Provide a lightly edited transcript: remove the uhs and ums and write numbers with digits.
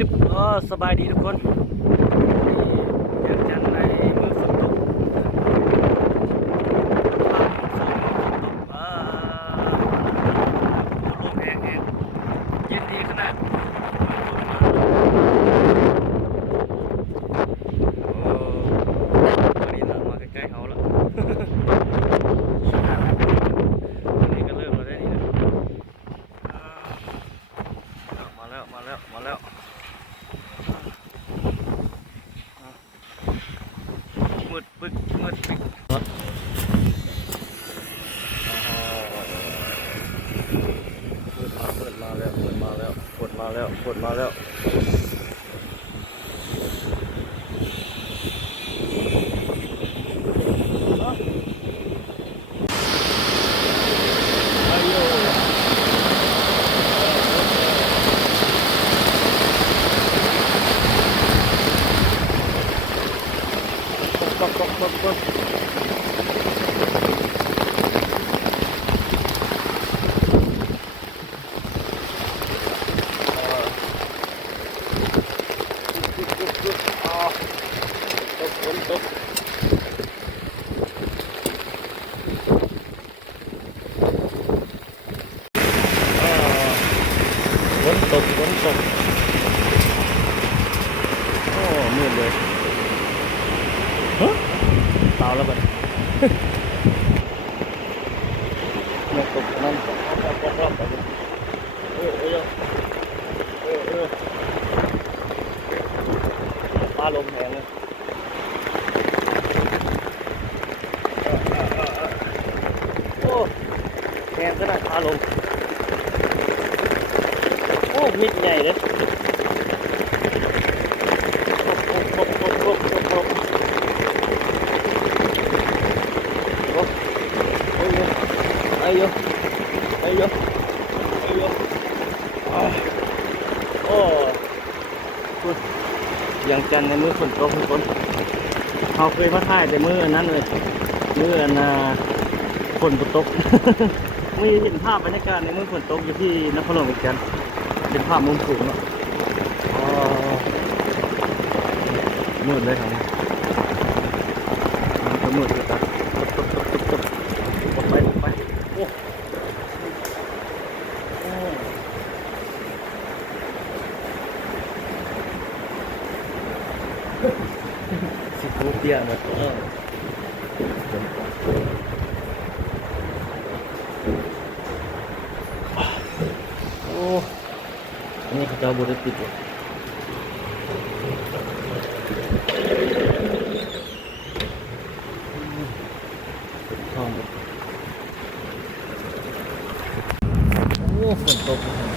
ตึ๊บสบายดีทุกคนอยากจันในมือฝนตกลมแห้งเย็นดีขนาดตอนนี้เรามาใกล้ๆเขาแล้วตอนนี้ก็เริ่มแล้วได้นี่นะมาแล้วมืดปึ๊กมาแล้วตกฝนตกโอ้มืดเลยฮะเปล่าแล้วบัดมาตกนั่นรอบไปฟ้าลมแรงเลยโอ้แรงขนาดฟ้าลมโอ้มิดใหญ่เลยไอ้โยโอ้ยังจันในมือฝนตกทุกคนเขาเคยมาถ่ายแต่มือนั้นเลยมือฝนตกไม่เห็นภาพบรรยากาศในมือฝนตกอยู่ที่นครหลวงอีกกันเป็นภาพมุมสูงอ่ะมืดเลยครับมันก็มืดเลยครับไปโอ้สิบรูปเดียวหมดโอ้นี่เขาจะบริสุทธิ์โอ้ฝนตก